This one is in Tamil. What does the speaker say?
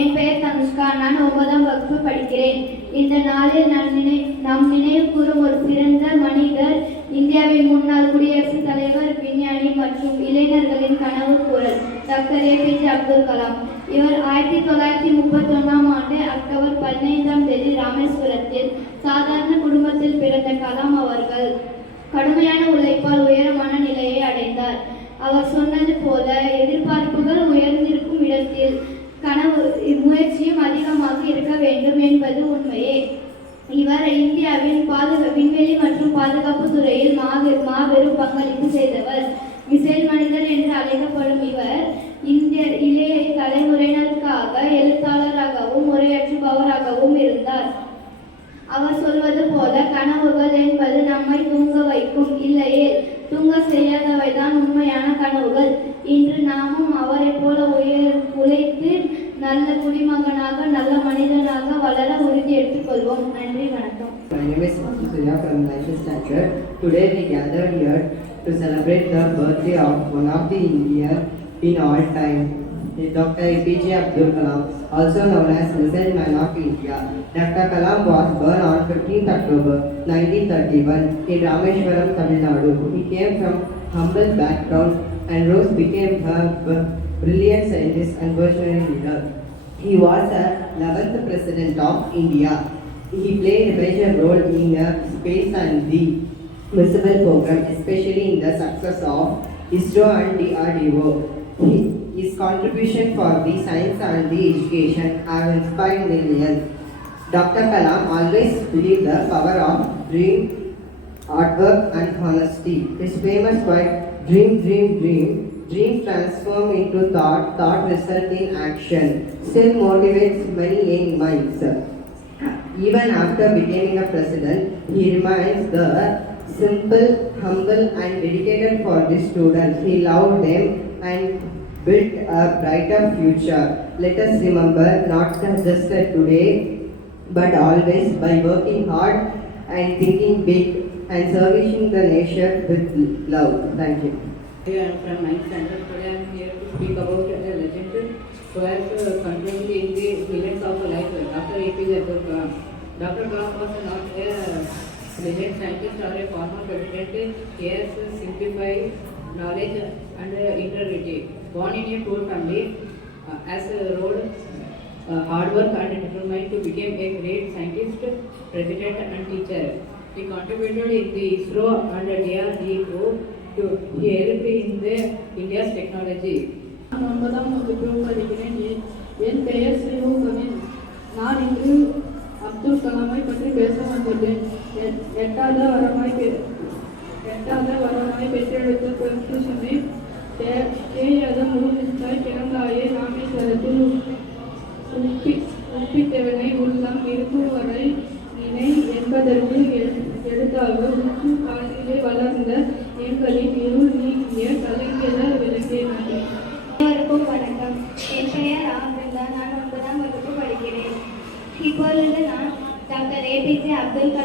என் பெயர் தனுஷ்கா. நான் 9ஆம் வகுப்பு படிக்கிறேன். இந்த நாளில் நம் நினைவு கூறும் ஒரு சிறந்த மனிதர், இந்தியாவின் முன்னாள் குடியரசுத் தலைவர், விஞ்ஞானி மற்றும் இளைஞர்களின் கனவு குரல் டாக்டர் ஏபிஜே அப்துல் கலாம். இவர் 1931ஆம் ஆண்டு அக்டோபர் 15ஆம் தேதி ராமேஸ்வரத்தில் சாதாரண குடும்பத்தில் பிறந்த கலாம் அவர்கள் கடுமையான உழைப்பால் உயரமான நிலையை அடைந்தார். அவர் சொன்னது போல, எதிர்பார்ப்புகள் உயர்ந்திருக்கும் இடத்தில் முயற்சியும் அதிகமாக இருக்க வேண்டும் என்பது உண்மையே. இவர் இந்தியாவின் விண்வெளி மற்றும் பாதுகாப்பு துறையில் மாபெரும் பங்களிப்பு செய்தவர். மிசைல் மனிதர் என்று அழைக்கப்படும் இவர் இளைய தலைமுறையினருக்காக எழுத்தாளராகவும் உரையாற்றுபவராகவும் இருந்தார். அவர் சொல்வது போல, கனவுகள் என்பது நம்மை தூங்க வைக்கும், இல்லையே தூங்க செய்யாதவைதான் உண்மையான கனவுகள். இன்று நாமும் அவரை போல உழைத்து நல்ல குடிமகனாக, நல்ல மனிதனாக வளர உறுதி எடுத்துக்கொள்வோம். நன்றி, வணக்கம். My name is Surya from 9th standard. Today we gathered here to celebrate the birthday of one of the Indian in all time, Dr. APJ Abdul Kalam, also known as Missile Man of India. Dr. Kalam was born on 15th October 1931 in Rameshwaram, Tamil Nadu. He came from humble background and rose became a brilliant scientist and visionary leader. He was the 11th President of India. He played a major role in the space and the missile program, especially in the success of ISRO and DRDO. His contribution for the science and the education have inspired millions. Dr. Kalam always believed the power of dream, hard work and honesty. His famous quote, "Dream, dream, dream. Dream transform into thought, thought result in action," still motivates many young minds. Even after becoming a president, he remains the simple, humble and dedicated for the students. He loved them and built a brighter future. Let us remember, not just today, but always, by working hard and thinking big and serving the nation with love. Thank you. I am from 9th standard. Today I am here to speak about a legend who has contributed in the millions of lives, Dr. APJ Abdul Kalam. Dr. Kalam was not a legend scientist or a former president. He has simplified knowledge and integrity. Born in a poor family, as a role hard work and determined to become a great scientist, president and teacher. He contributed in the ISRO and DRDO to help in the India's technology. நான் 9ஆம் வகுப்பு படிக்கிறேன். என் பெயர் சிவகவின். நான் இன்று அப்துல் கலாமை பற்றி பேச வந்துள்ளேன். எட்டாத வரமாய் பெற்றெடுத்த பொக்கிஷமே, தேயாத முழுமித்தாய் பிறந்தாயே, ராமேஸ்வரத்தில் உப்பித்தவனை உள்ளம் இருக்கும் வரை நினை என்பதற்கு எடுத்தாக உப்பு காலிலே வளர்ந்த எங்களின் இருள் நீங்கிய கலைஞர விளக்கே. நன்றி. அனைவருக்கும் வணக்கம். என் பெயர் ஆம்பிரதா. நான் 9ஆம் வகுப்பு படிக்கிறேன். இப்பொழுது நான் டாக்டர் ஏபிஜே அப்துல் கலாம்